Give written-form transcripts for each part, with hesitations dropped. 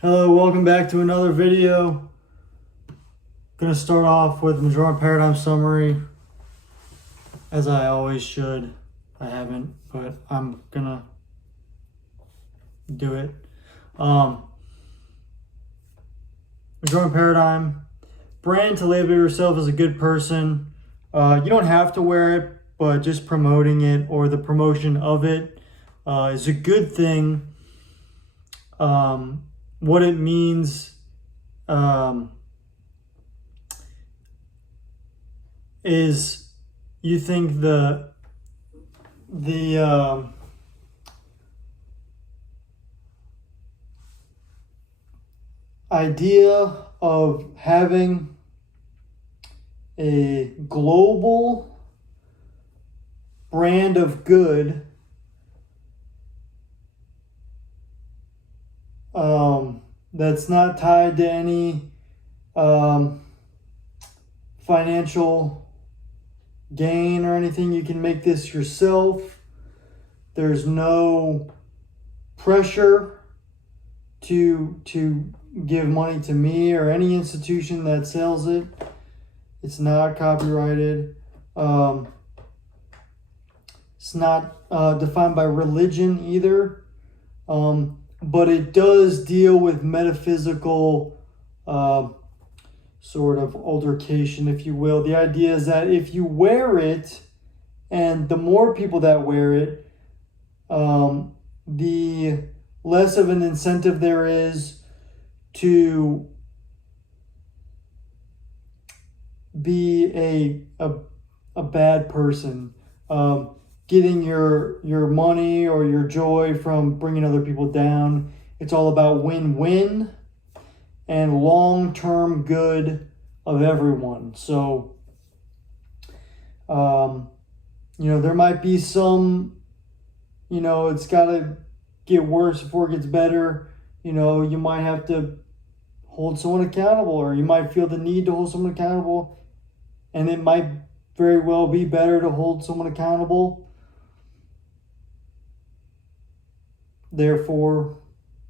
Hello, welcome back to another video. Gonna start off with Majorem paradigm summary, as I always should. I haven't, but I'm gonna do it. Majorem paradigm, brand to label yourself as a good person. You don't have to wear it, but just promoting it or the promotion of it is a good thing. What it means is you think the idea of having a global brand of good that's not tied to any financial gain or anything. You can make this yourself. There's no pressure to give money to me or any institution that sells it. It's not copyrighted. It's not defined by religion either. But it does deal with metaphysical sort of altercation, if you will. The idea is that if you wear it, and the more people that wear it, the less of an incentive there is to be a bad person, getting your money or your joy from bringing other people down. It's all about win-win and long-term good of everyone. So, there might be some, it's got to get worse before it gets better. You might have to hold someone accountable, or you might feel the need to hold someone accountable, and it might very well be better to hold someone accountable. Therefore,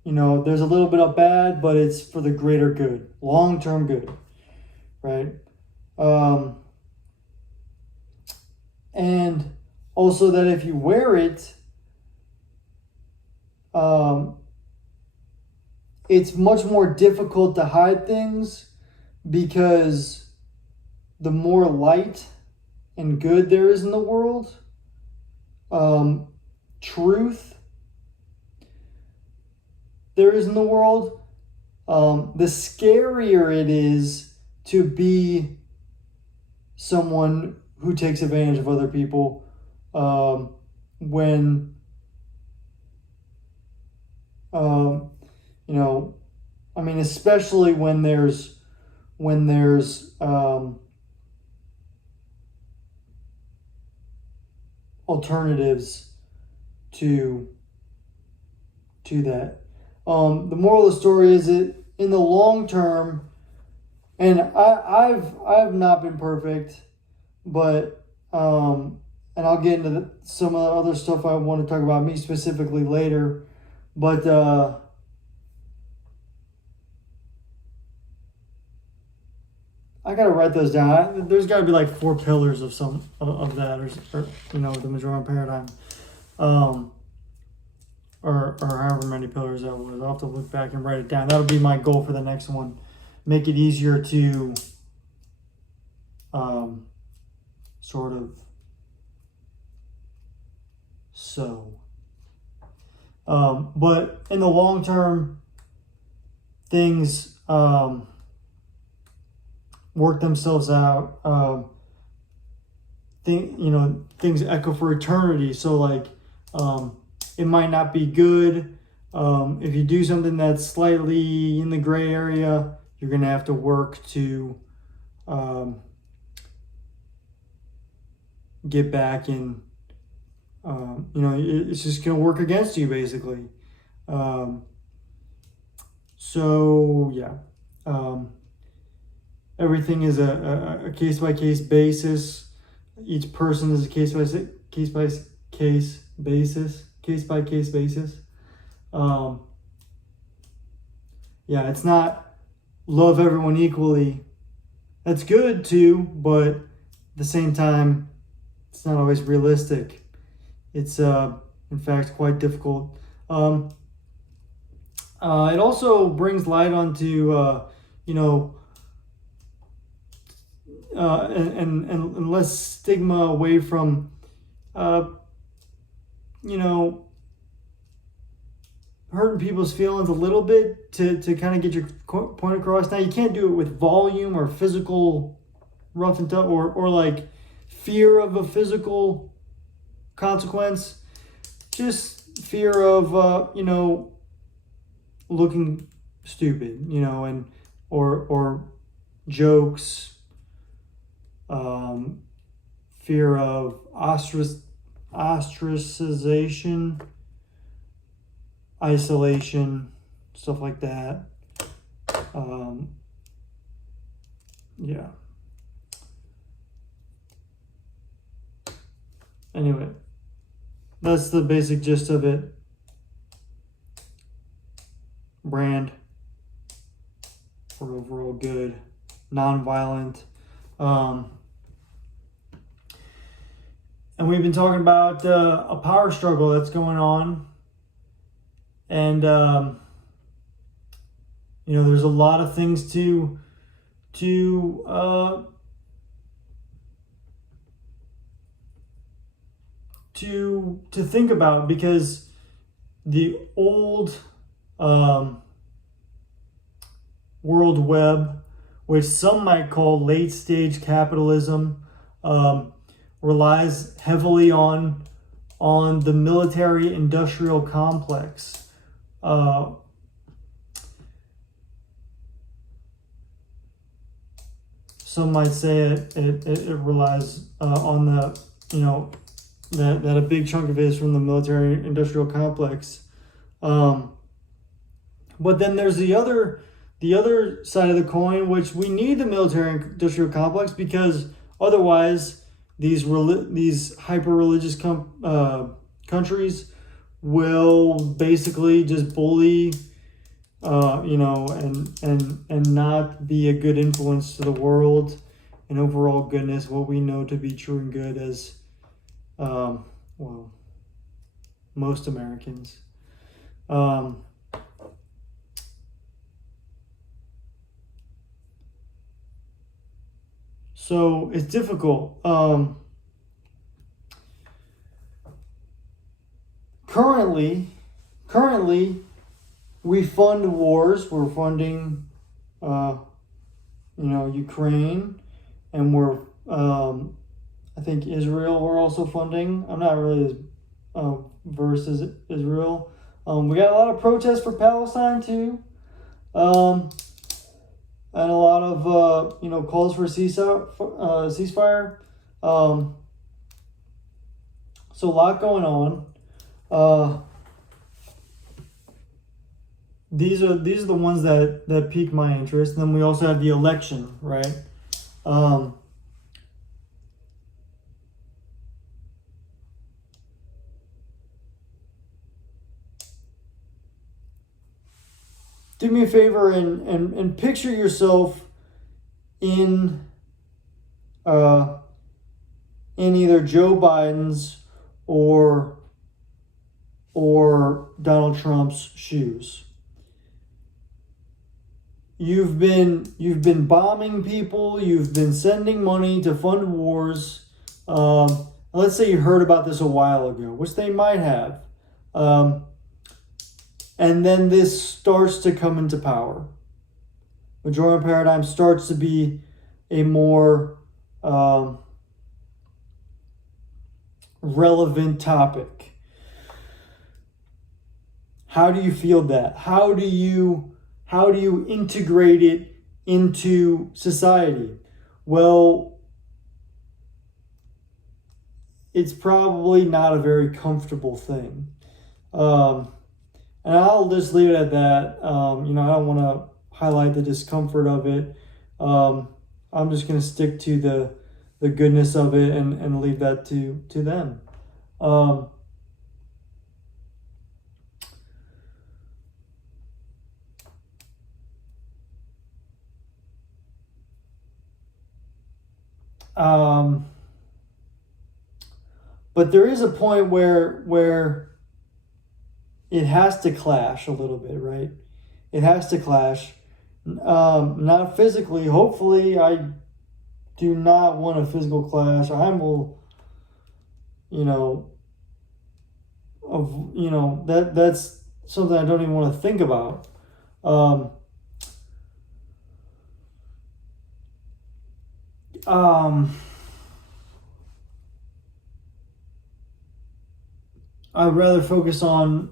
there's a little bit of bad, but it's for the greater good, long-term good, right? And also that if you wear it, it's much more difficult to hide things, because the more light and good there is in the world, truth there is in the world, the scarier it is to be someone who takes advantage of other people, when especially when there's alternatives to that. The moral of the story is that in the long term, and I've not been perfect, but and I'll get into some of the other stuff I want to talk about me specifically later, but I gotta write those down. There's got to be like 4 pillars of some of that, or the Majorem paradigm. Or however many pillars that was. I'll have to look back and write it down. That'll be my goal for the next one. Make it easier to sort of but in the long term, things work themselves out. Things echo for eternity. So like it might not be good. If you do something that's slightly in the gray area, you're going to have to work to get back in. It's just going to work against you, basically. Everything is a case-by-case basis. Each person is a case-by-case basis. yeah, it's not love everyone equally. That's good too, but at the same time, it's not always realistic. It's in fact quite difficult. It also brings light onto you know and less stigma away from you know hurting people's feelings a little bit to kind of get your point across. Now you can't do it with volume or physical rough and tough or like fear of a physical consequence. Just fear of looking stupid, and or jokes, fear of ostracization, isolation, stuff like that. Yeah. Anyway, that's the basic gist of it. Brand for overall good, non-violent. And we've been talking about a power struggle that's going on. And, there's a lot of things to think about, because the old world web, which some might call late stage capitalism, relies heavily on the military industrial complex. Some might say it relies on the, that a big chunk of it is from the military industrial complex. But then there's the other side of the coin, which we need the military industrial complex, because otherwise these hyper-religious countries will basically just bully, and not be a good influence to the world and overall goodness, what we know to be true and good as, most Americans. So it's difficult. Currently, we fund wars. We're funding, Ukraine, and we're, I think Israel. We're also funding. I'm not really as versed as Israel. We got a lot of protests for Palestine too, and a lot of calls for ceasefire. So a lot going on. These are the ones that pique my interest. And then we also have the election, right? Do me a favor and picture yourself in either Joe Biden's or Donald Trump's shoes. You've been bombing people. You've been sending money to fund wars. Let's say you heard about this a while ago, which they might have. And then this starts to come into power. Majorem paradigm starts to be a more relevant topic. How do you feel that? How do you integrate it into society? Well, it's probably not a very comfortable thing. And I'll just leave it at that. I don't want to highlight the discomfort of it. I'm just going to stick to the goodness of it and leave that to them. um, but there is a point where it has to clash a little bit, right? It has to clash. Not physically. Hopefully, I do not want a physical clash. I will, you know, that's something I don't even want to think about. Um, I'd rather focus on,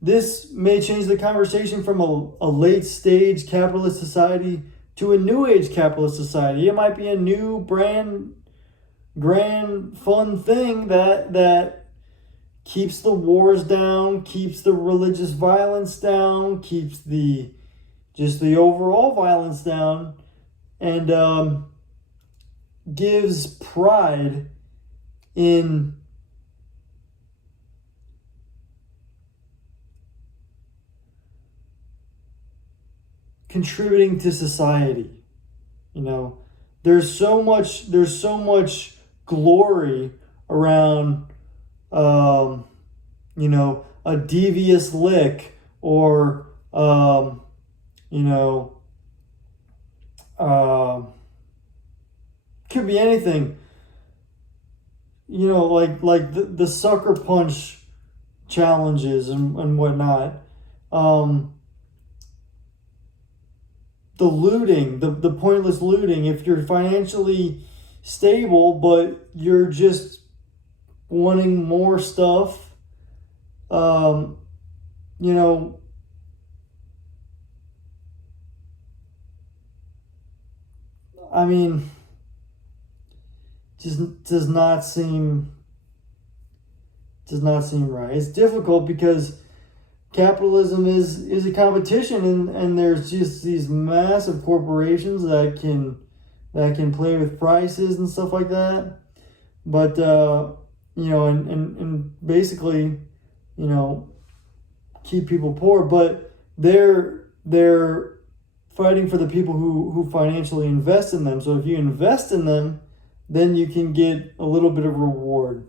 this may change the conversation from a late stage capitalist society to a new age capitalist society. It might be a new grand fun thing that keeps the wars down, keeps the religious violence down, keeps the overall violence down, and gives pride in contributing to society. There's so much glory around a devious lick, or could be anything, like the sucker punch challenges and whatnot. The looting, the pointless looting. If you're financially stable but you're just wanting more stuff, I mean, just does not seem right. It's difficult because capitalism is a competition, and there's just these massive corporations that can play with prices and stuff like that. But and basically, keep people poor. But they're fighting for the people who financially invest in them. So if you invest in them, then you can get a little bit of reward.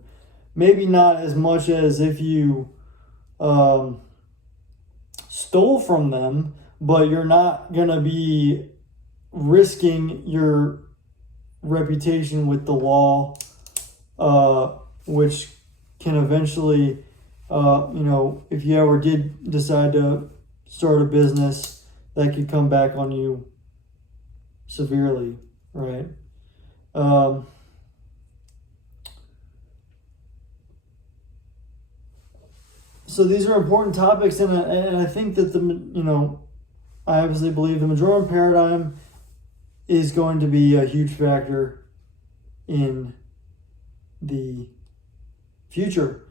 Maybe not as much as if you stole from them, but you're not going to be risking your reputation with the law, which can eventually, if you ever did decide to start a business, that could come back on you severely, right? So these are important topics, and I think that I obviously believe the Majorem paradigm is going to be a huge factor in the future.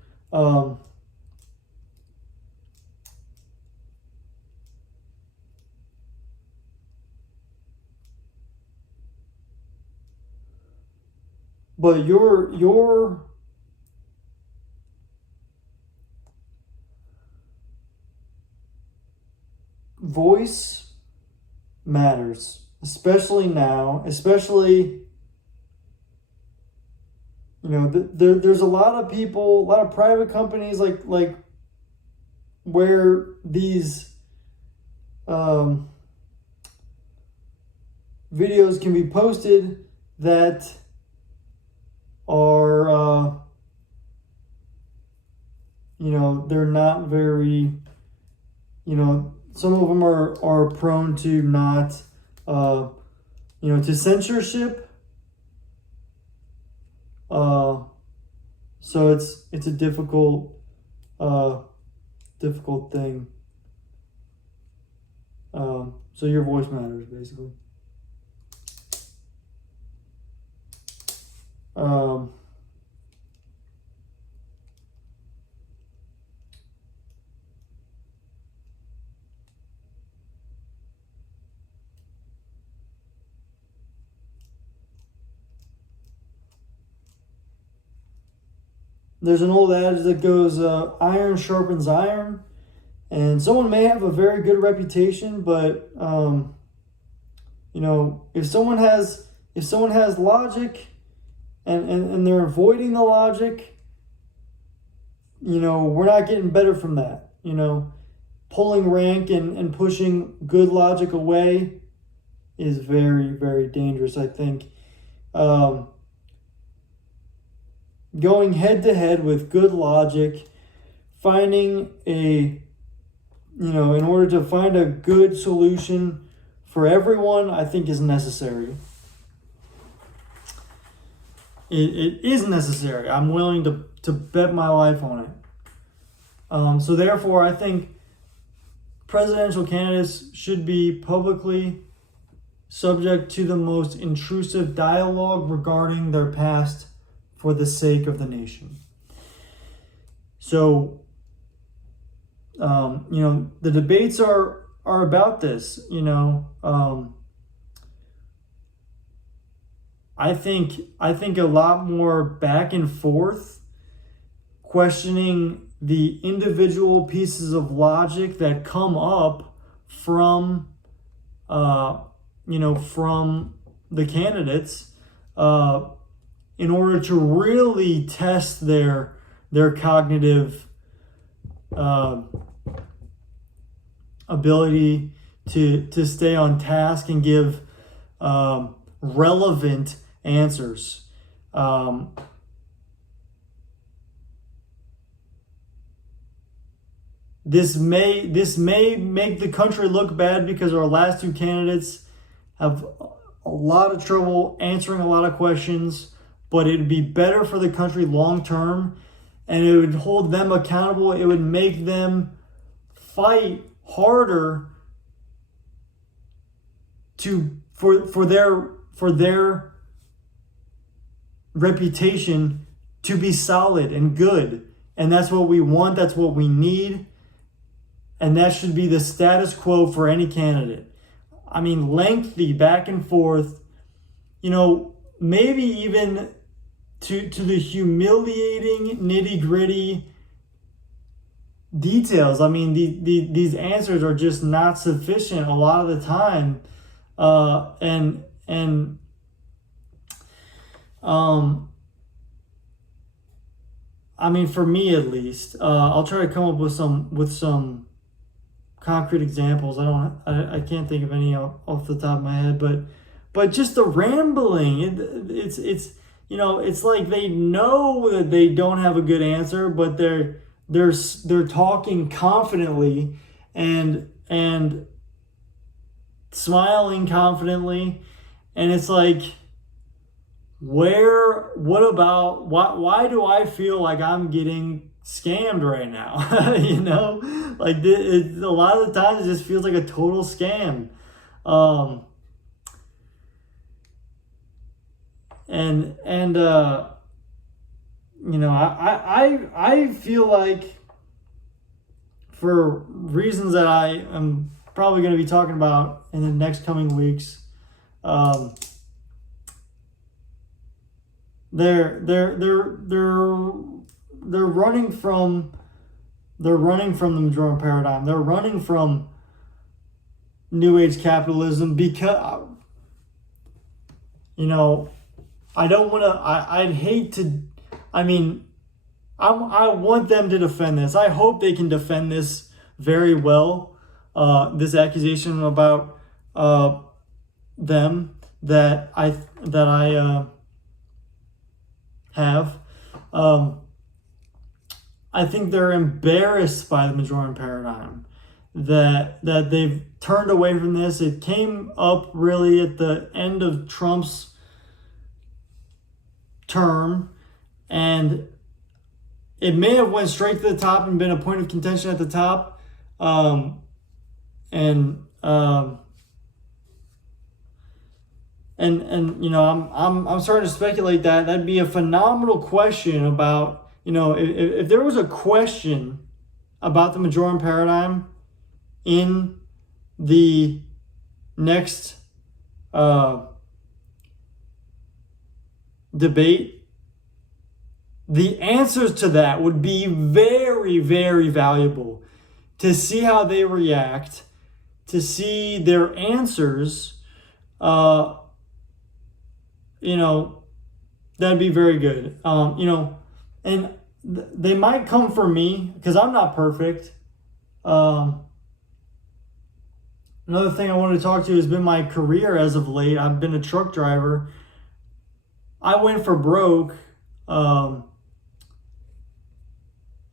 But your voice matters, especially now, especially, there's a lot of people, a lot of private companies like where these videos can be posted that are they're not very, some of them are prone to not to censorship, so it's a difficult thing. So your voice matters, basically. There's an old adage that goes, iron sharpens iron. And someone may have a very good reputation, but, if someone has if someone has logic and they're avoiding the logic, we're not getting better from that. Pulling rank and pushing good logic away is very, very dangerous, I think. Going head to head with good logic, finding in order to find a good solution for everyone, I think is necessary. It is necessary. I'm willing to bet my life on it. So therefore, I think presidential candidates should be publicly subject to the most intrusive dialogue regarding their past for the sake of the nation. So, the debates are about this. I think a lot more back and forth, questioning the individual pieces of logic that come up from from the candidates, in order to really test their cognitive ability to stay on task and give relevant answers. This may make the country look bad because our last two candidates have a lot of trouble answering a lot of questions, but it would be better for the country long term, and it would hold them accountable. It would make them fight harder for their reputation to be solid and good. And that's what we want, that's what we need. And that should be the status quo for any candidate. I mean, lengthy back and forth, maybe even to the humiliating nitty-gritty details. I mean, these answers are just not sufficient a lot of the time. I mean, for me at least, I'll try to come up with some concrete examples. I can't think of any off the top of my head, but just the rambling, it's it's like they know that they don't have a good answer, but they're talking confidently and smiling confidently, and it's like, why do I feel like I'm getting scammed right now? Like a lot of the times it just feels like a total scam. I feel like, for reasons that I am probably going to be talking about in the next coming weeks, they're running from the Majorem paradigm. They're running from New Age capitalism because I don't want to. I'd hate to. I mean, I want them to defend this. I hope they can defend this very well. This accusation about them that I have. I think they're embarrassed by the Majorem paradigm, that they've turned away from this. It came up really at the end of Trump's term, and it may have went straight to the top and been a point of contention at the top. I'm starting to speculate that that'd be a phenomenal question about, if there was a question about the Majorem paradigm in the next debate, the answers to that would be very, very valuable to see how they react, to see their answers, you know, that'd be very good. You know, and they might come for me because I'm not perfect. Another thing I wanted to talk to you has been my career as of late. I've been a truck driver. I went for broke, and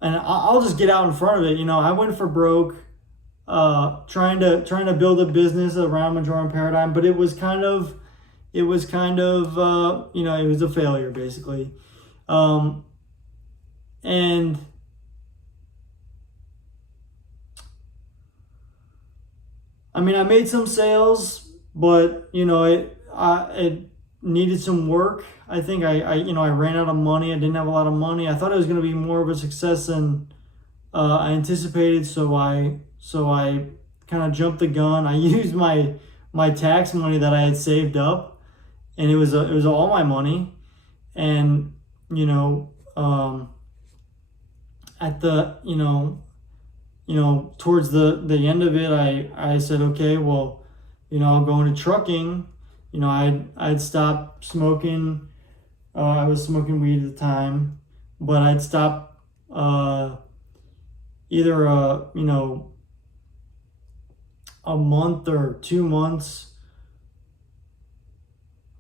I'll just get out in front of it. You know, I went for broke, trying to build a business around Majorem paradigm, but it was kind of, you know, it was a failure basically, and I mean, I made some sales, but you know, it needed some work. I think you know, I ran out of money. I didn't have a lot of money. I thought it was going to be more of a success than I anticipated. So I kind of jumped the gun. I used my tax money that I had saved up, and it was all my money. And you know, at the towards the end of it, I said, okay, well, you know, I'll go into trucking. You know, I'd stopped smoking. I was smoking weed at the time, but I'd stop either you know, a month or 2 months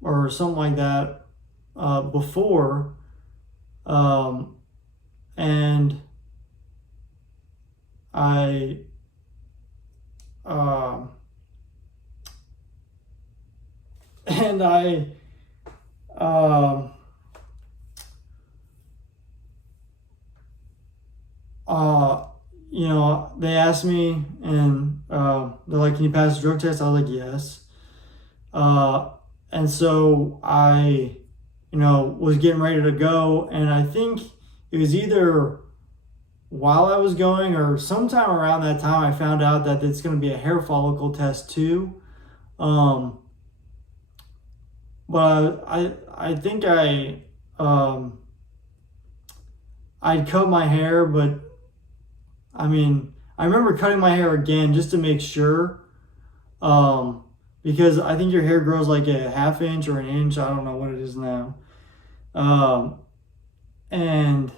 or something like that before, and I and I you know, they asked me, and they're like, "Can you pass the drug test?" I was like, "Yes." And so I, you know, was getting ready to go, and I think it was either while I was going or sometime around that time, I found out that it's going to be a hair follicle test too. But I think I'd cut my hair, but I mean, I remember cutting my hair again just to make sure, because I think your hair grows like a half inch or an inch. I don't know what it is now. And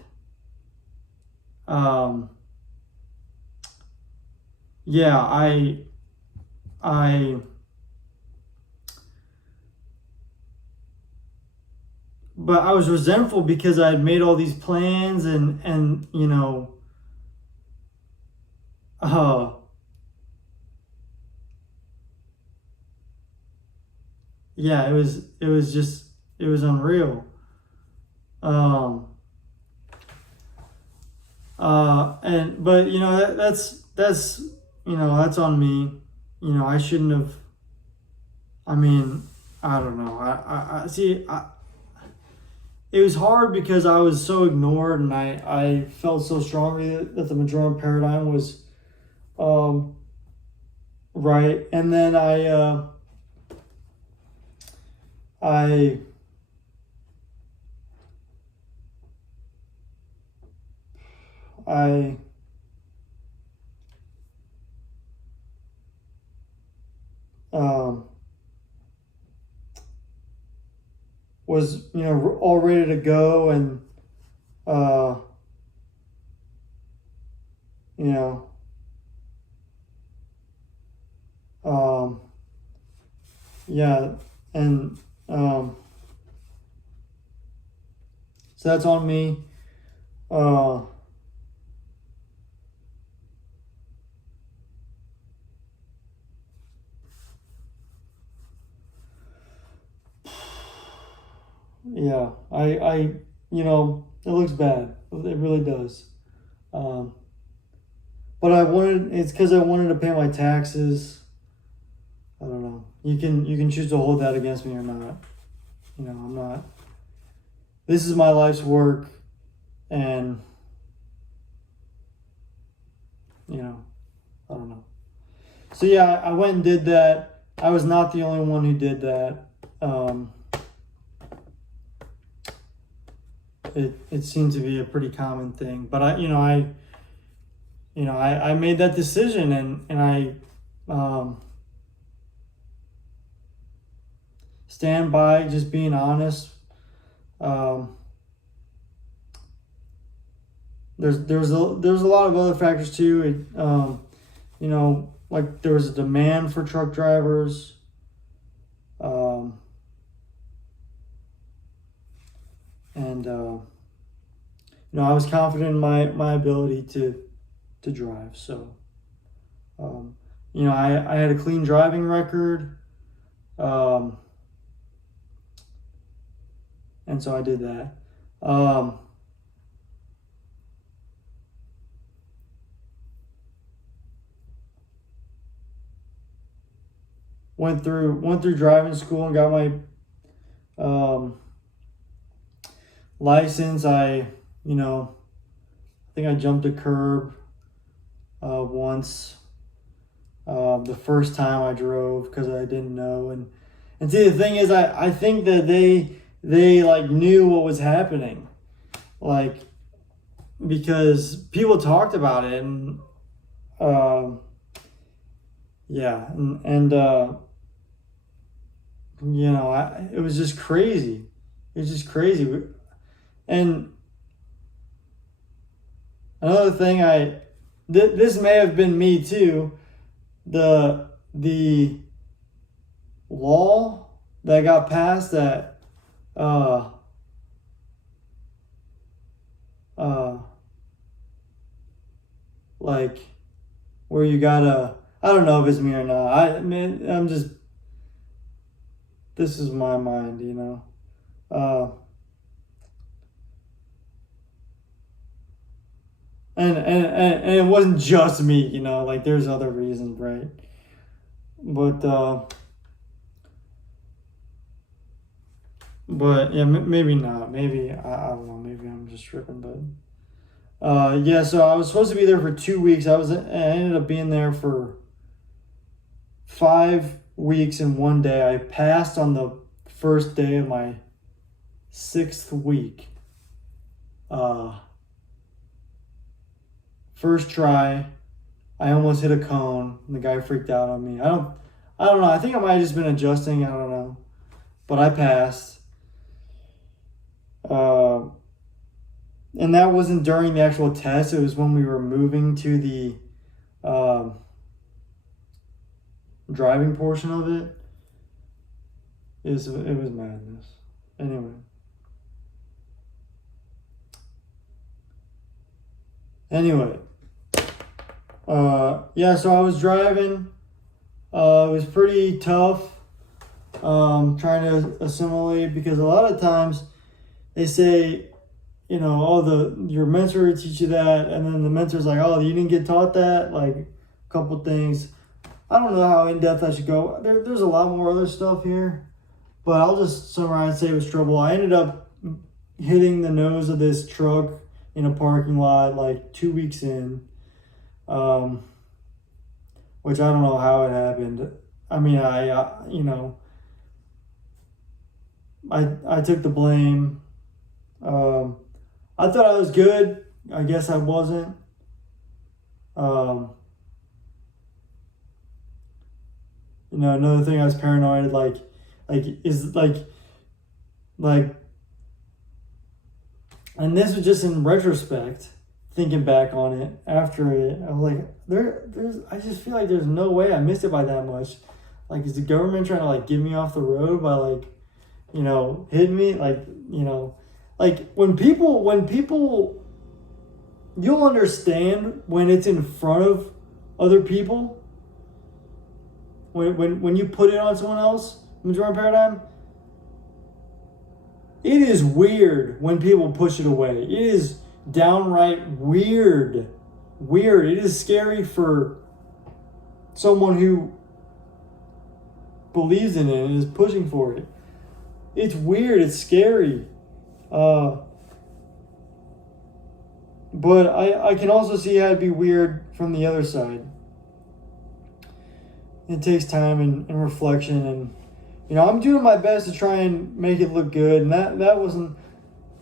yeah, I but I was resentful because I had made all these plans, and you know, yeah, it was unreal. Um, and but you know, that's you know, that's on me. You know, I shouldn't have. I mean, I don't know. I see. It was hard because I was so ignored, and I felt so strongly that the Majorem paradigm was right. And then I I um, was, you know, all ready to go, and uh, you know, yeah, and so that's on me. Uh, yeah, you know, it looks bad. It really does. Um, but it's because I wanted to pay my taxes. I don't know. You can choose to hold that against me or not. You know, I'm not. This is my life's work, and you know, I don't know. So yeah, I went and did that. I was not the only one who did that. It seemed to be a pretty common thing, but I made that decision, and I stand by just being honest. Um, there's a lot of other factors too. You know, like there was a demand for truck drivers. And you know, I was confident in my ability to drive. So you know, I had a clean driving record. And so I did that. Went through driving school and got my license. You know, I think I jumped a curb once. The first time I drove because I didn't know, and see, the thing is, I think that they like knew what was happening, like, because people talked about it, and yeah, and you know, it was just crazy. It was just crazy. And another thing, this may have been me too. The law that got passed that like where you gotta, I don't know if it's me or not. I'm just, this is my mind, you know. And it wasn't just me, you know, like there's other reasons, right? But yeah, maybe not. Maybe I don't know. Maybe I'm just tripping. But yeah. So I was supposed to be there for 2 weeks. I ended up being there for 5 weeks and one day. I passed on the first day of my 6th week. First try, I almost hit a cone. And the guy freaked out on me. I don't know. I think I might have just been adjusting. I don't know, but I passed. And that wasn't during the actual test. It was when we were moving to the driving portion of it. It was madness. Anyway. Yeah, so I was driving. It was pretty tough trying to assimilate, because a lot of times they say, you know, oh, your mentor would teach you that, and then the mentor's like, oh, you didn't get taught that, like a couple things. I don't know how in depth I should go. There's a lot more other stuff here, but I'll just summarize and say it was trouble. I ended up hitting the nose of this truck in a parking lot like 2 weeks in, which I don't know how it happened. I mean, you know, I took the blame. I thought I was good. I guess I wasn't. You know, another thing, I was paranoid. And this was just in retrospect, thinking back on it after it. I was like, I just feel like there's no way I missed it by that much. Like, is the government trying to like get me off the road by like, you know, hitting me? Like, you know, like when people, you'll understand when it's in front of other people. When you put it on someone else, Majorem paradigm, it is weird when people push it away. It is downright weird. It is scary for someone who believes in it and is pushing for it. It's weird. It's scary. But I can also see how it'd be weird from the other side. It takes time and reflection, and you know, I'm doing my best to try and make it look good, and that wasn't,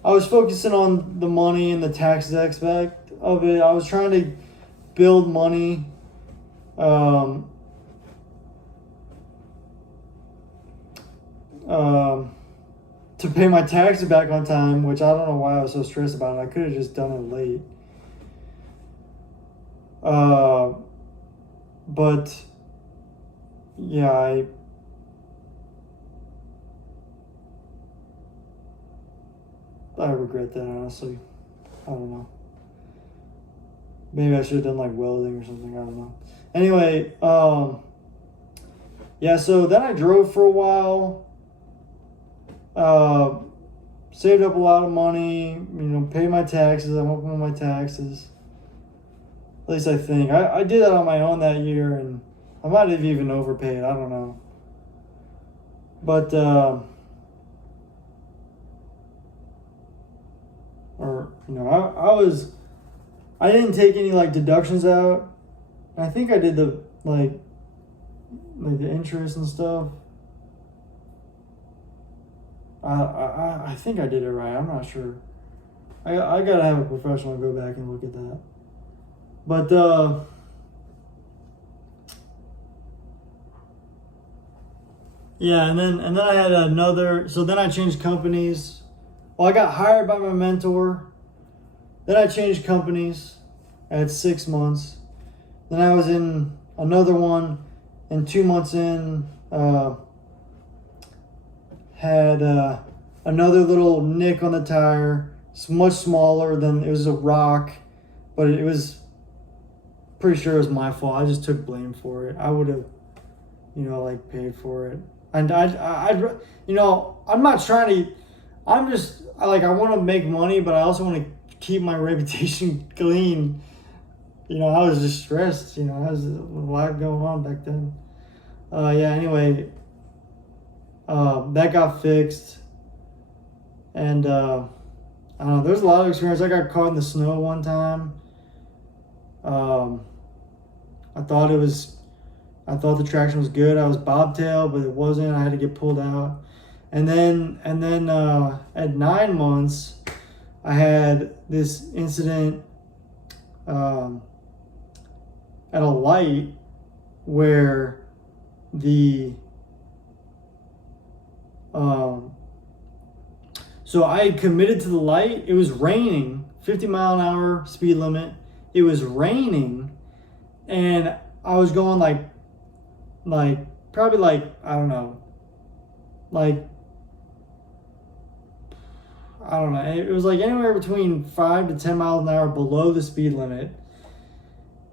I was focusing on the money and the tax aspect of it. I was trying to build money, to pay my taxes back on time, which I don't know why I was so stressed about it. I could have just done it late. But yeah, I regret that, honestly. I don't know. Maybe I should have done like welding or something. I don't know. Anyway, yeah, so then I drove for a while. Saved up a lot of money, paid my taxes. I'm up on my taxes. At least I think. I did that on my own that year, and I might have even overpaid. I don't know. But, I didn't take any like deductions out. I think I did the like the interest and stuff. I think I did it right. I'm not sure. I gotta have a professional go back and look at that. But yeah, and then I had another. So then I changed companies. Well, I got hired by my mentor. Then I changed companies. I had 6 months. Then I was in another one, and 2 months in, had another little nick on the tire. It's much smaller than, it was a rock, but it was pretty sure it was my fault. I just took blame for it. I would have, paid for it. And I'm not trying to. I'm just I want to make money, but I also want to keep my reputation clean. I was just stressed. I was a lot going on back then. Yeah. Anyway, that got fixed, and I don't know. There's a lot of experience. I got caught in the snow one time. I thought the traction was good. I was bobtail, but it wasn't. I had to get pulled out. And then at 9 months, I had this incident at a light where so I had committed to the light. It was raining, 50-mile-an-hour speed limit. It was raining, and I was going probably I don't know. It was anywhere between 5 to 10 miles an hour below the speed limit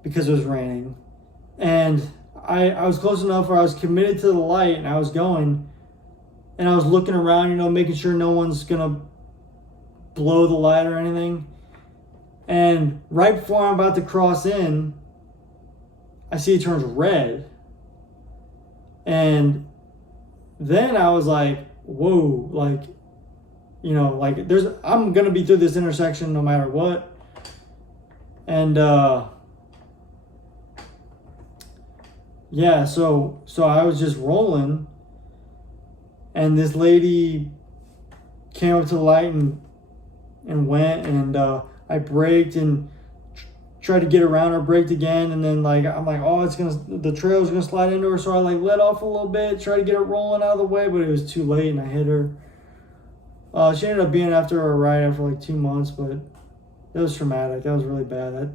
because it was raining. And I was close enough where I was committed to the light, and I was going, and I was looking around, making sure no one's going to blow the light or anything. And right before I'm about to cross in, I see it turns red. And then I was like, whoa, I'm going to be through this intersection no matter what. And, yeah, so I was just rolling, and this lady came up to the light and went, and I braked and tried to get around her, braked again, and then I'm like, oh, the trail's gonna slide into her, so I let off a little bit, tried to get it rolling out of the way, but it was too late, and I hit her. She ended up being after a ride after 2 months, but that was traumatic. That was really bad. That's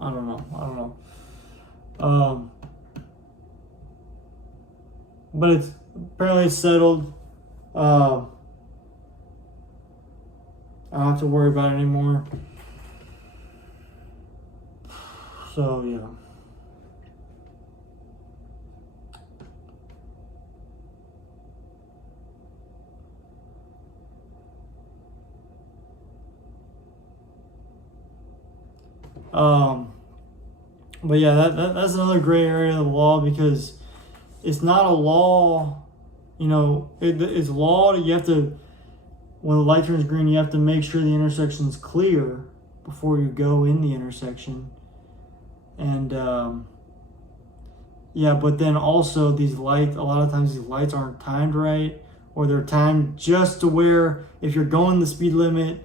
I don't know. But it's apparently settled. I don't have to worry about it anymore. So yeah. But yeah, that's another gray area of the law, because it's not a law, it's law that you have to, when the light turns green, you have to make sure the intersection's clear before you go in the intersection. And Yeah, but then also these lights, a lot of times these lights aren't timed right, or they're timed just to where if you're going the speed limit,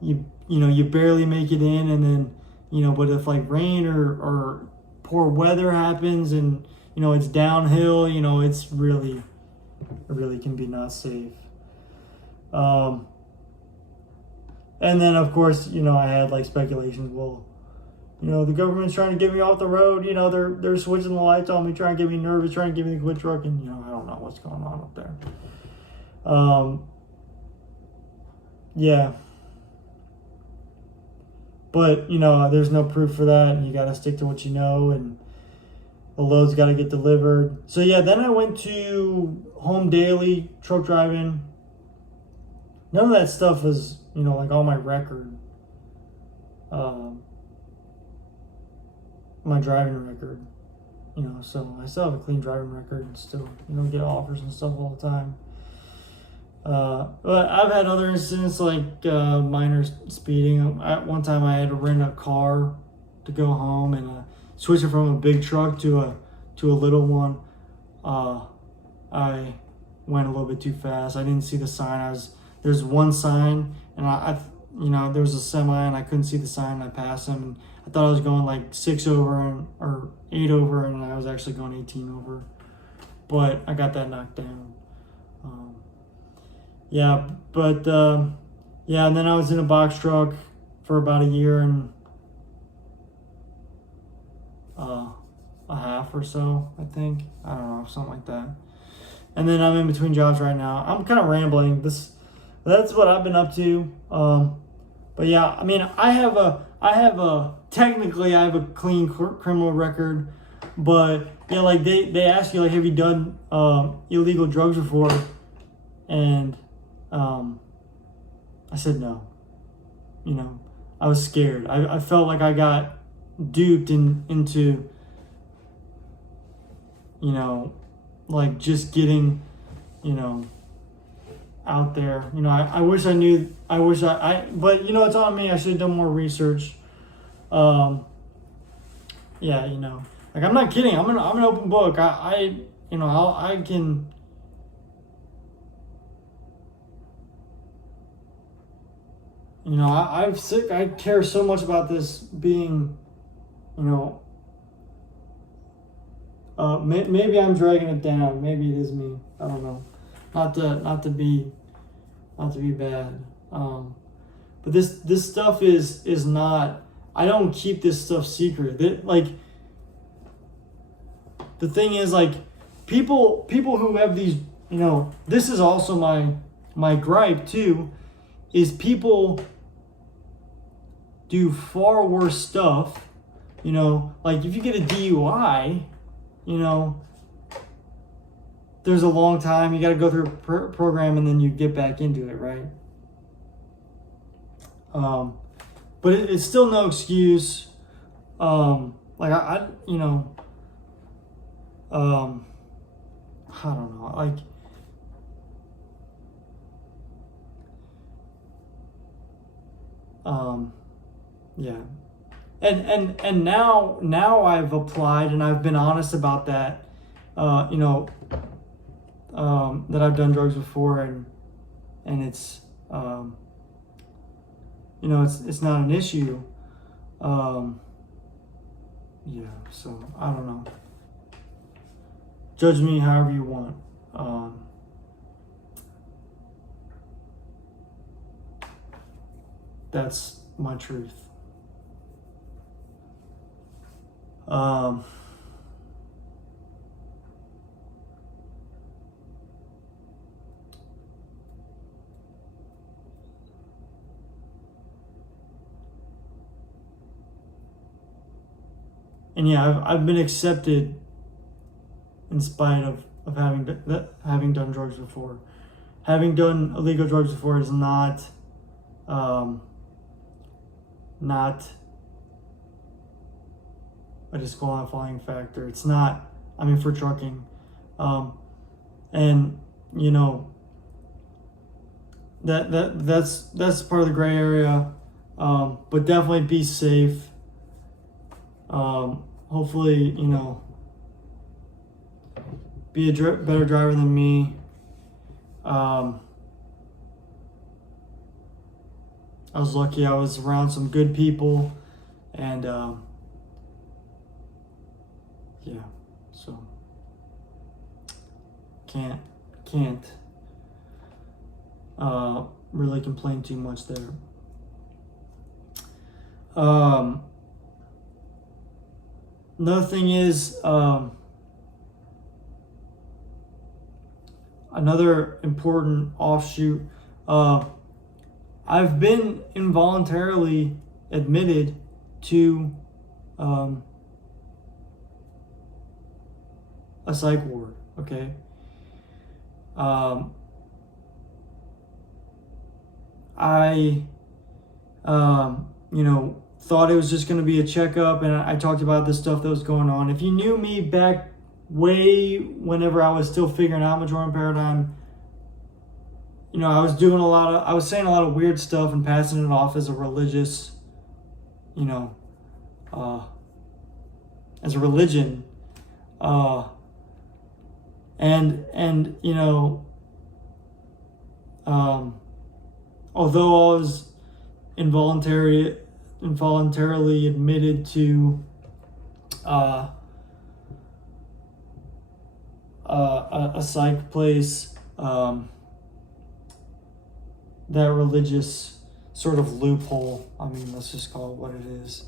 you barely make it in, and then but if like rain or poor weather happens and it's downhill, it really can be not safe. And then of course I had like speculations. Well, the government's trying to get me off the road. They're switching the lights on me, trying to get me nervous, trying to get me to quit trucking. I don't know what's going on up there. Yeah. But, there's no proof for that, and you got to stick to what you know, and the load's got to get delivered. So, yeah, then I went to home daily, truck driving. None of that stuff is, like on my record. My driving record. So I still have a clean driving record and still, get offers and stuff all the time. But I've had other incidents like minor speeding. At one time I had to rent a car to go home and switch it from a big truck to a little one. I went a little bit too fast. I didn't see the sign. There's one sign, and there was a semi and I couldn't see the sign. I passed him, and I thought I was going like 6 over or 8 over, and I was actually going 18 over. But I got that knocked down. Yeah, but and then I was in a box truck for about a year and a half or so, I think. I don't know, something like that. And then I'm in between jobs right now. I'm kind of rambling. That's what I've been up to. But yeah, I mean, technically I have a clean criminal record, but yeah, like they ask you like, have you done illegal drugs before? And I said no. I was scared. I felt like I got duped into like just getting out there. I wish I knew. But it's on me. I should have done more research. Yeah, like I'm not kidding. I'm an open book. I can. I care so much about this being, maybe I'm dragging it down. Maybe it is me. I don't know. Not to be bad. But this stuff is not. I don't keep this stuff secret. The thing is, like, people who have these. This is also my gripe too, is people do far worse stuff. Like if you get a DUI, there's a long time. You got to go through a program and then you get back into it, right? But it's still no excuse. Like I don't know. Like, yeah. And now I've applied and I've been honest about that. That I've done drugs before, and it's it's not an issue. Yeah, so I don't know. Judge me however you want. That's my truth. And yeah, I've been accepted in spite of having done drugs before. Having done illegal drugs before is not a disqualifying factor. It's not. I mean, for trucking, and that's part of the gray area. But definitely be safe. hopefully, be a better driver than me. I was lucky I was around some good people, and yeah, so can't really complain too much there. Another thing is, another important offshoot, I've been involuntarily admitted to a psych ward, okay? I thought it was just going to be a checkup, and I talked about the stuff that was going on. If you knew me back way whenever I was still figuring out Majorem paradigm, I was saying a lot of weird stuff and passing it off as a religious, as a religion, and although I was involuntarily admitted to a psych place, that religious sort of loophole, let's just call it what it is,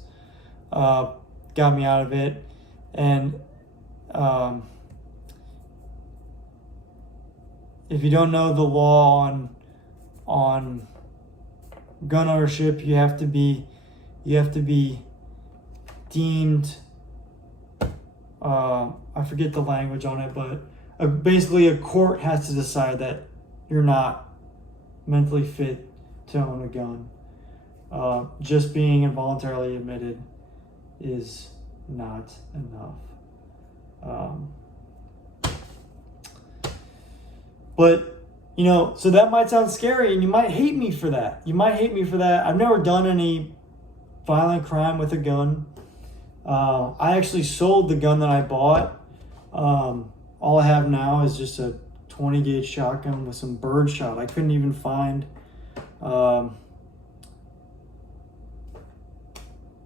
got me out of it. And if you don't know the law on gun ownership, you have to be deemed, I forget the language on it, but basically a court has to decide that you're not mentally fit to own a gun. Just being involuntarily admitted is not enough. But so that might sound scary, and you might hate me for that. I've never done any violent crime with a gun. I actually sold the gun that I bought. All I have now is just a 20 gauge shotgun with some birdshot. I couldn't even find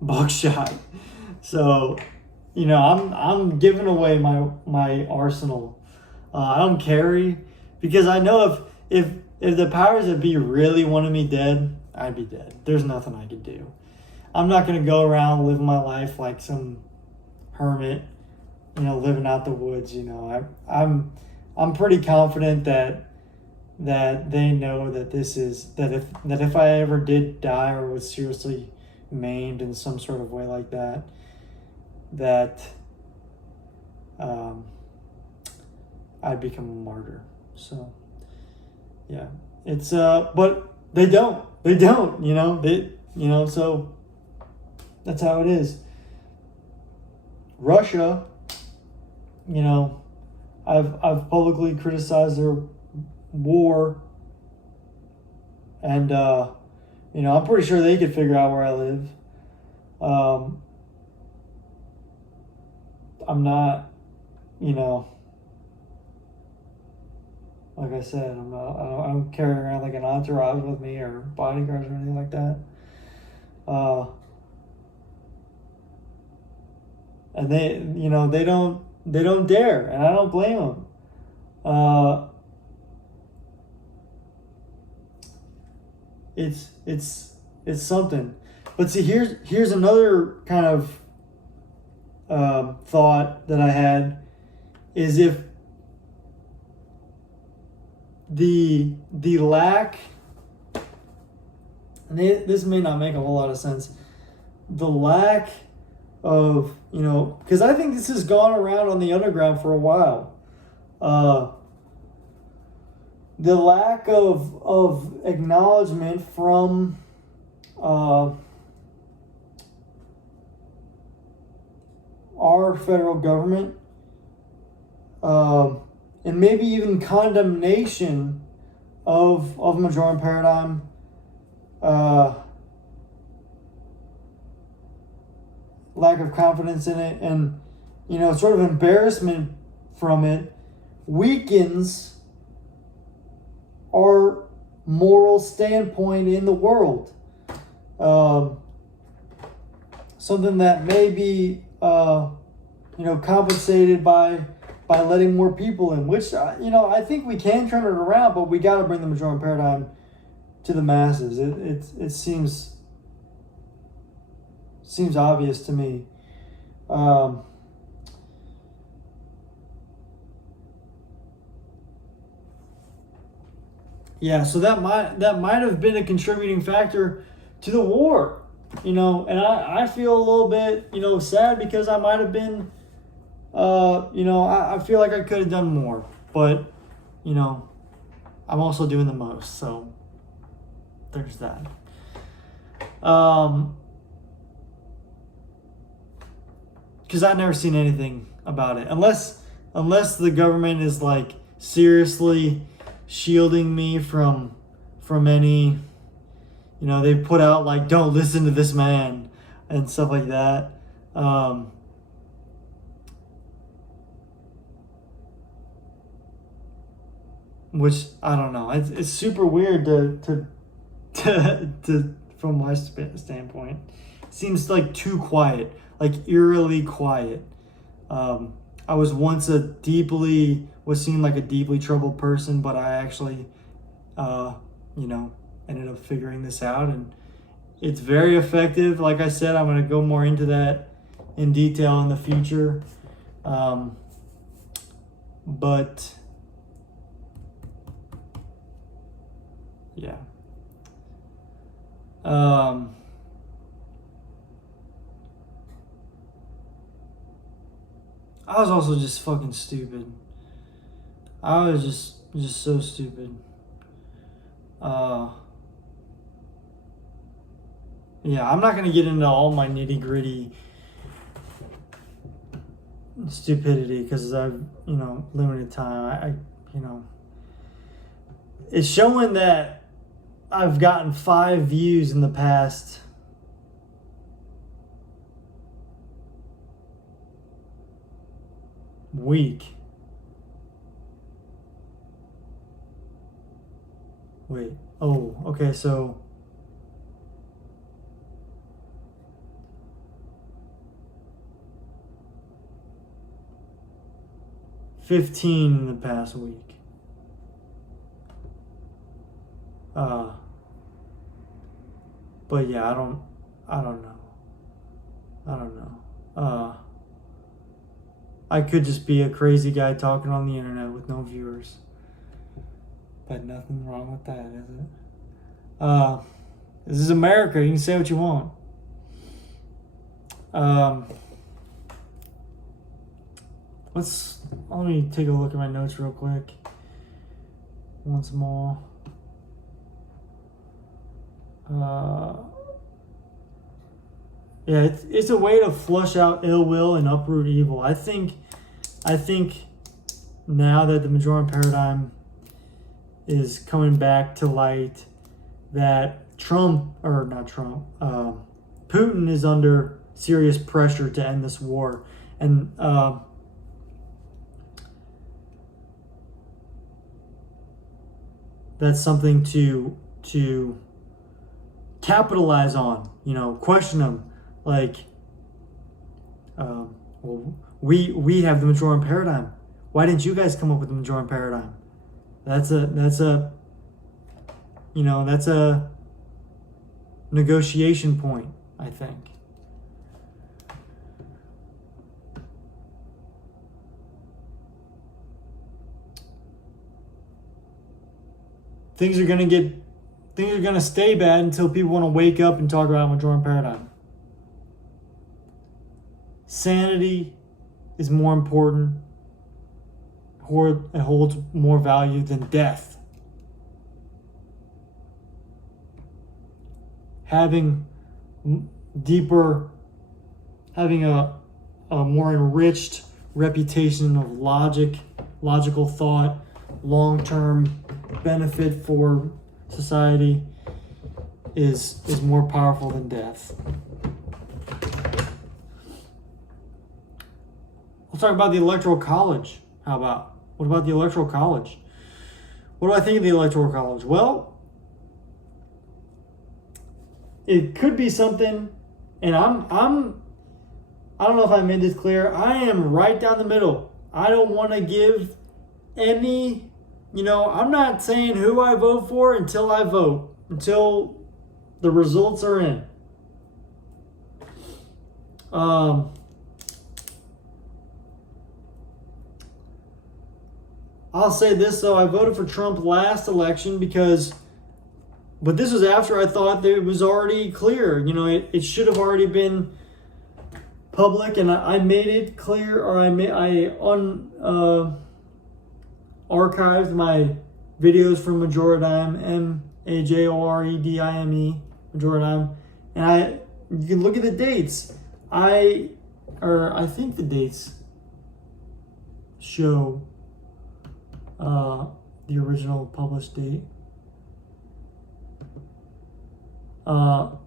buckshot. So, I'm giving away my arsenal. I don't carry, because I know if the powers that be really wanted me dead, I'd be dead. There's nothing I could do. I'm not gonna go around living my life like some hermit, living out the woods. I'm pretty confident that they know that if I ever did die or was seriously maimed in some sort of way like that I'd become a martyr. So yeah, it's but they don't, so that's how it is. Russia, I've publicly criticized their war, and I'm pretty sure they could figure out where I live. I'm not, like I said, I don't carry around like an entourage with me or bodyguards or anything like that. And they don't dare, and I don't blame them. It's something. But see, here's another kind of thought that I had, is if the lack, and this may not make a whole lot of sense, the lack of, because I think this has gone around on the underground for a while, the lack of acknowledgement from our federal government, and maybe even condemnation of Majorem paradigm, lack of confidence in it, and sort of embarrassment from it weakens our moral standpoint in the world. Something that may be compensated by letting more people in, which I think we can turn it around, but we got to bring the Majorem paradigm to the masses. It seems obvious to me. Yeah, so that might have been a contributing factor to the war, and I feel a little bit sad because I might have been I feel like I could have done more, but I'm also doing the most, so there's that. Because I've never seen anything about it, unless the government is like seriously shielding me from any, they put out like, don't listen to this man and stuff like that. Which I don't know. It's super weird to from my standpoint. It seems like too quiet, like eerily quiet. I was once was seen like a deeply troubled person, but I actually, ended up figuring this out, and it's very effective. Like I said, I'm going to go more into that in detail in the future. But yeah. I was also just fucking stupid. I was just so stupid. Yeah, I'm not gonna get into all my nitty gritty stupidity because I've limited time. It's showing that I've gotten 5 views in the past week. Wait. Oh, okay, so $15 in the past week. But yeah, I don't know. I could just be a crazy guy talking on the internet with no viewers. But nothing wrong with that, is it? This is America. You can say what you want. Let me take a look at my notes real quick. Once more. Yeah, it's a way to flush out ill will and uproot evil. I think now that the Majorem paradigm is coming back to light, that Putin is under serious pressure to end this war, and that's something to capitalize on. Question them. Like, well, we have the Majorem paradigm. Why didn't you guys come up with the Majorem paradigm? That's a negotiation point, I think. Things are gonna stay bad until people want to wake up and talk about Majorem paradigm. Sanity is more important, or it holds more value than death. Having a more enriched reputation of logical thought, long-term benefit for society is more powerful than death. Let's talk about the Electoral College. How about? What about the Electoral College? What do I think of the Electoral College? Well, it could be something, and I don't know if I made this clear. I am right down the middle. I don't want to give any, I'm not saying who I vote for until I vote, until the results are in. I'll say this though, I voted for Trump last election but this was after I thought that it was already clear. It should have already been public, and I made it clear, or I archived my videos from Majorem, Majoredime, Majorem, and you can look at the dates. I think the dates show the original published date.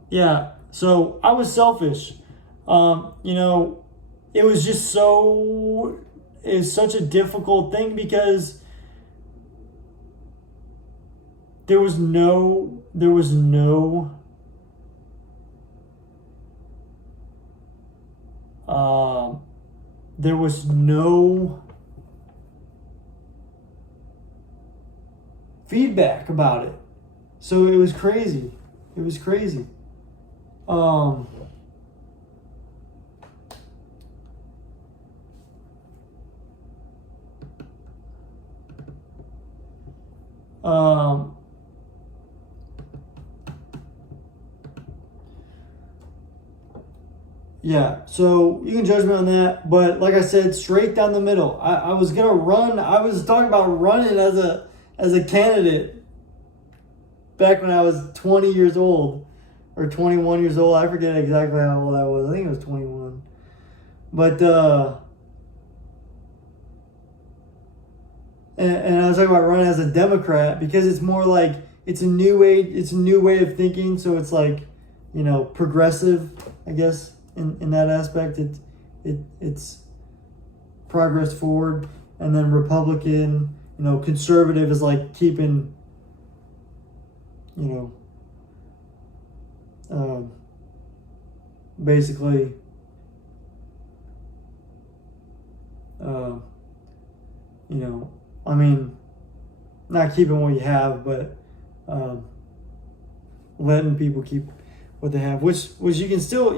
Yeah, so I was selfish. It was just it's such a difficult thing because there was no feedback about it. So it was crazy. It was crazy. Yeah, so you can judge me on that, but like I said, straight down the middle. I was gonna run. I was talking about running as a candidate back when I was 20 years old or 21 years old. I forget exactly how old I was. I think it was 21. But and I was talking about running as a Democrat because it's more like it's a new way of thinking. So it's like, progressive, I guess. In that aspect, it's progress forward, and then Republican, conservative is like keeping, basically, not keeping what you have, but letting people keep what they have, which you can still,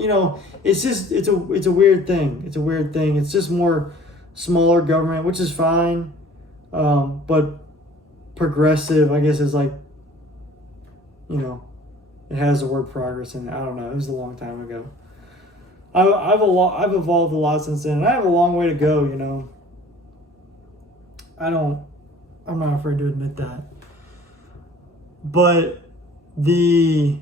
it's a weird thing. It's a weird thing. It's just more smaller government, which is fine. But progressive, I guess, is like, it has the word progress in it. I don't know. It was a long time ago. I've evolved a lot since then, and I have a long way to go, I'm not afraid to admit that. But the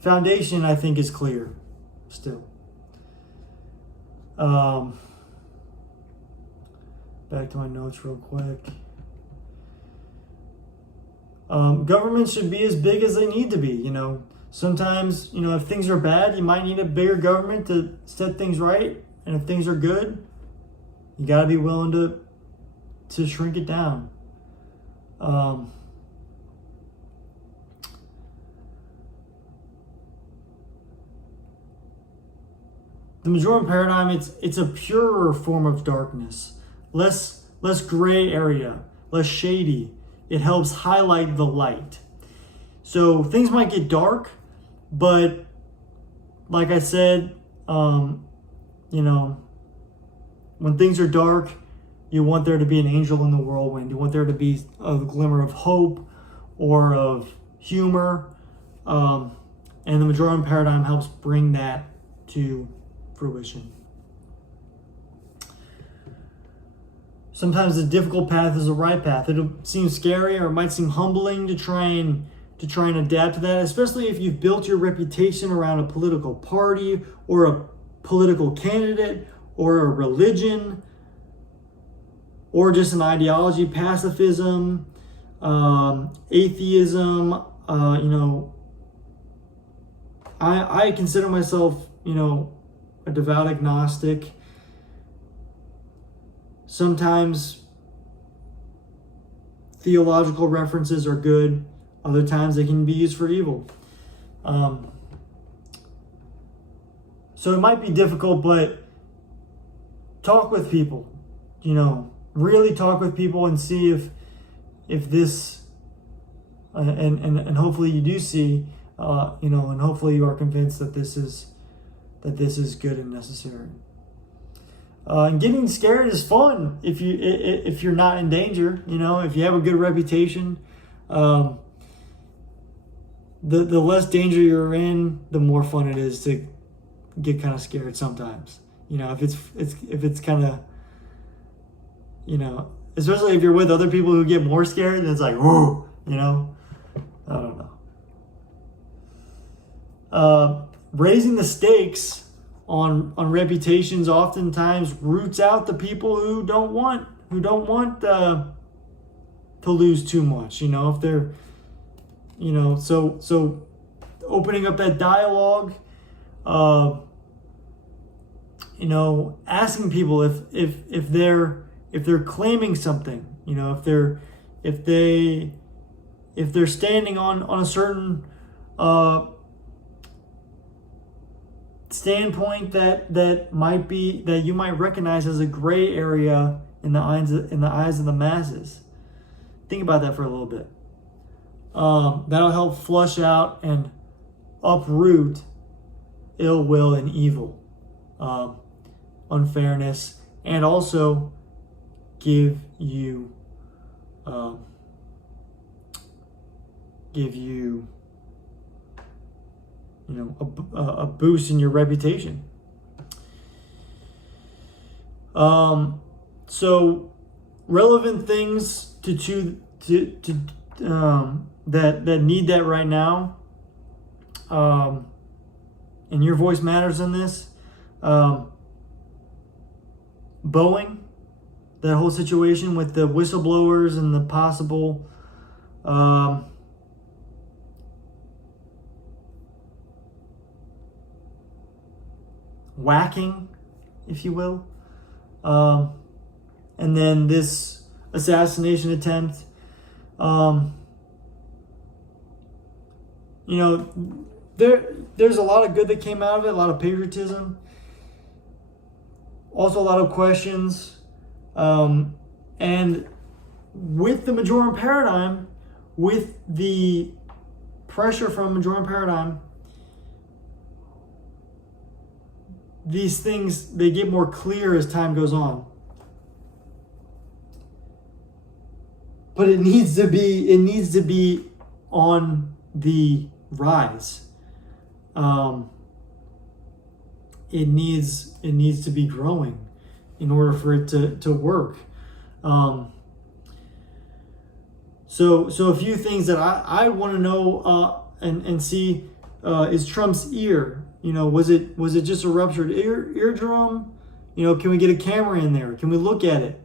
foundation, I think, is clear still. Back to my notes real quick. Government should be as big as they need to be. Sometimes, if things are bad, you might need a bigger government to set things right. And if things are good, you got to be willing to shrink it down. The Majorem paradigm, it's a purer form of darkness, less gray area, less shady. It helps highlight the light. So things might get dark, but like I said, when things are dark, you want there to be an angel in the whirlwind. You want there to be a glimmer of hope or of humor. And the Majorem paradigm helps bring that to fruition. Sometimes the difficult path is the right path. It'll seem scary, or it might seem humbling to try and adapt to that, especially if you've built your reputation around a political party or a political candidate or a religion or just an ideology, pacifism, atheism. I consider myself, a devout agnostic. Sometimes theological references are good. Other times they can be used for evil. So it might be difficult, but talk with people. Really talk with people and see if this, and hopefully you do see, and hopefully you are convinced that this is good and necessary. And getting scared is fun if you're not in danger. If you have a good reputation, the less danger you're in, the more fun it is to get kind of scared sometimes. If it's kind of, especially if you're with other people who get more scared, and it's like, whoa, I don't know. Raising the stakes on reputations oftentimes roots out the people who don't want to lose too much. If they're, so opening up that dialogue, asking people if they're claiming something, if they're standing on a certain standpoint that might be, that you might recognize as a gray area in the eyes of the masses. Think about that for a little bit. That'll help flush out and uproot ill will and evil, unfairness, and also give you a boost in your reputation. So relevant things to that need that right now. And your voice matters in this. Boeing, that whole situation with the whistleblowers and the possible whacking, if you will. And then this assassination attempt. There's a lot of good that came out of it, a lot of patriotism, also a lot of questions. And with the Majorem paradigm, with the pressure from Majorem paradigm, these things, they get more clear as time goes on. But it needs to be on the rise. It needs to be growing in order for it to work. So a few things that I want to know and see, is Trump's ear. Was it just a ruptured eardrum? Can we get a camera in there? Can we look at it?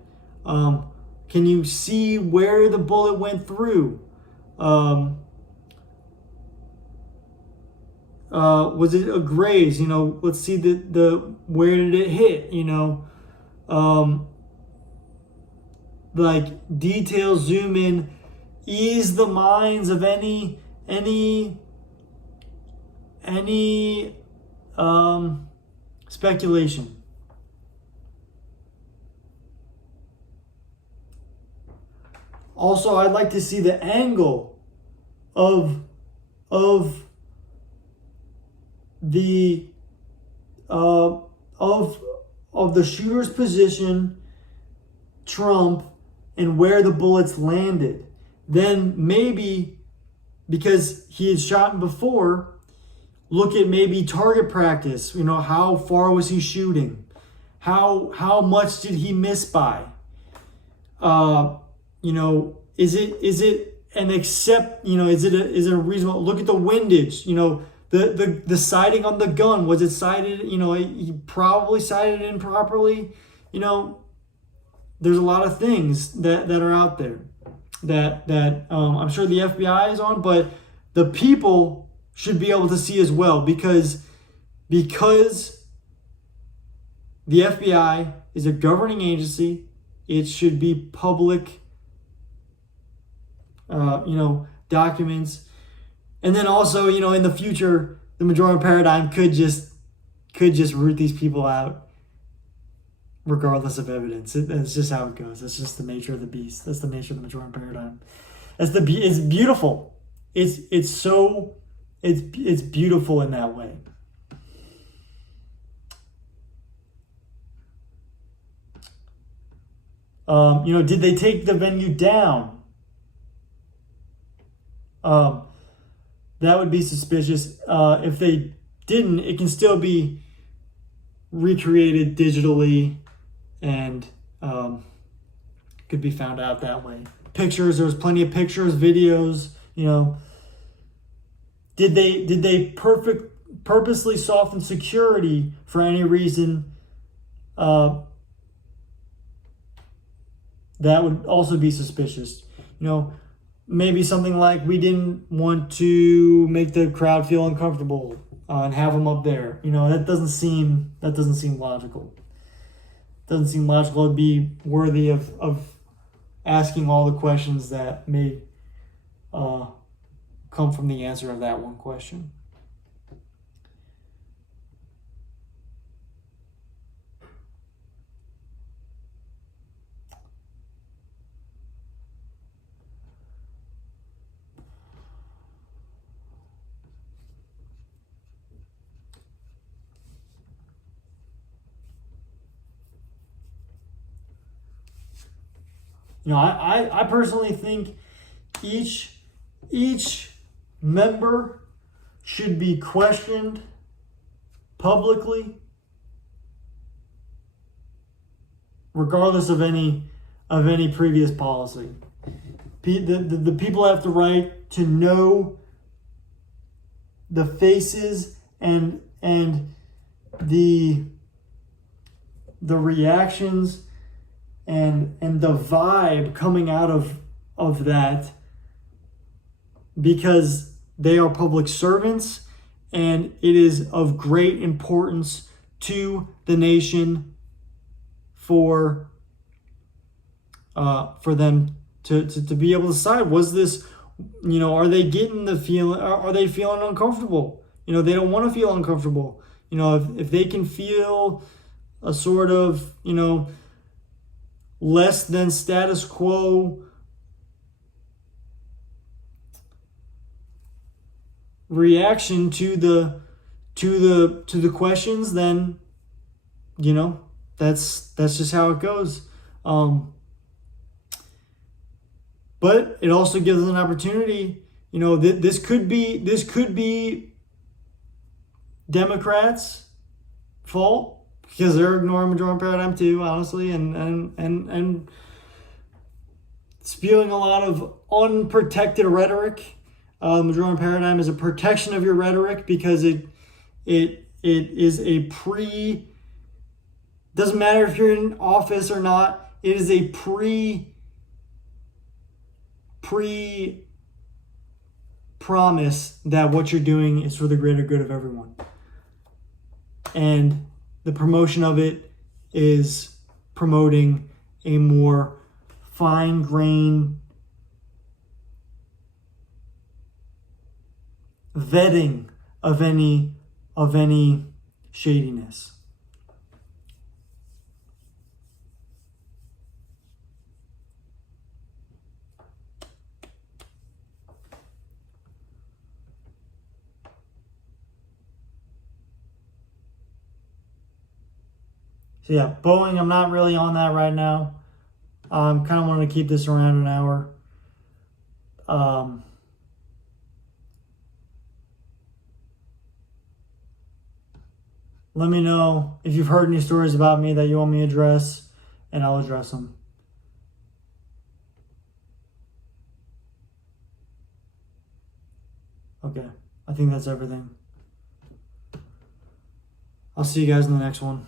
Can you see where the bullet went through? Was it a graze? Let's see the where did it hit? Like details, zoom in, ease the minds of any speculation. Also, I'd like to see the angle of the shooter's position, Trump, and where the bullets landed. Then maybe, because he had shot before, look at maybe target practice. How far was he shooting? How much did he miss by? Is it an accept? Is it a reasonable? Look at the windage. The sighting on the gun, was it sighted? He probably sighted improperly. There's a lot of things that are out there that I'm sure the FBI is on, but the people should be able to see as well, because the FBI is a governing agency. It should be public, documents. And then also, in the future, the Majorem paradigm could just root these people out regardless of evidence. That's just how it goes. That's just the nature of the beast. That's the nature of the Majorem paradigm. It's beautiful. It's beautiful in that way. Did they take the venue down? That would be suspicious. If they didn't, it can still be recreated digitally and could be found out that way. Pictures, there was plenty of pictures, videos, Did they purposely soften security for any reason? That would also be suspicious. Maybe something like, we didn't want to make the crowd feel uncomfortable and have them up there. That doesn't seem logical. Doesn't seem logical. It'd be worthy of asking all the questions that may come from the answer of that one question. I personally think each member should be questioned publicly, regardless of any previous policy. The people have the right to know the faces and the reactions and the vibe coming out of that, because they are public servants and it is of great importance to the nation for them to be able to decide, was this, are they getting the feeling, are they feeling uncomfortable? They don't want to feel uncomfortable. If they can feel a sort of, less than status quo reaction to the questions, then that's just how it goes. But it also gives an opportunity. This could be Democrats' fault, because they're ignoring Majorem paradigm too, honestly, and spewing a lot of unprotected rhetoric. Majorem paradigm is a protection of your rhetoric, because it is a doesn't matter if you're in office or not, it is a promise that what you're doing is for the greater good of everyone. And the promotion of it is promoting a more fine-grained vetting of any shadiness. So yeah, Boeing, I'm not really on that right now. Kind of wanting to keep this around an hour. Let me know if you've heard any stories about me that you want me to address, and I'll address them. Okay, I think that's everything. I'll see you guys in the next one.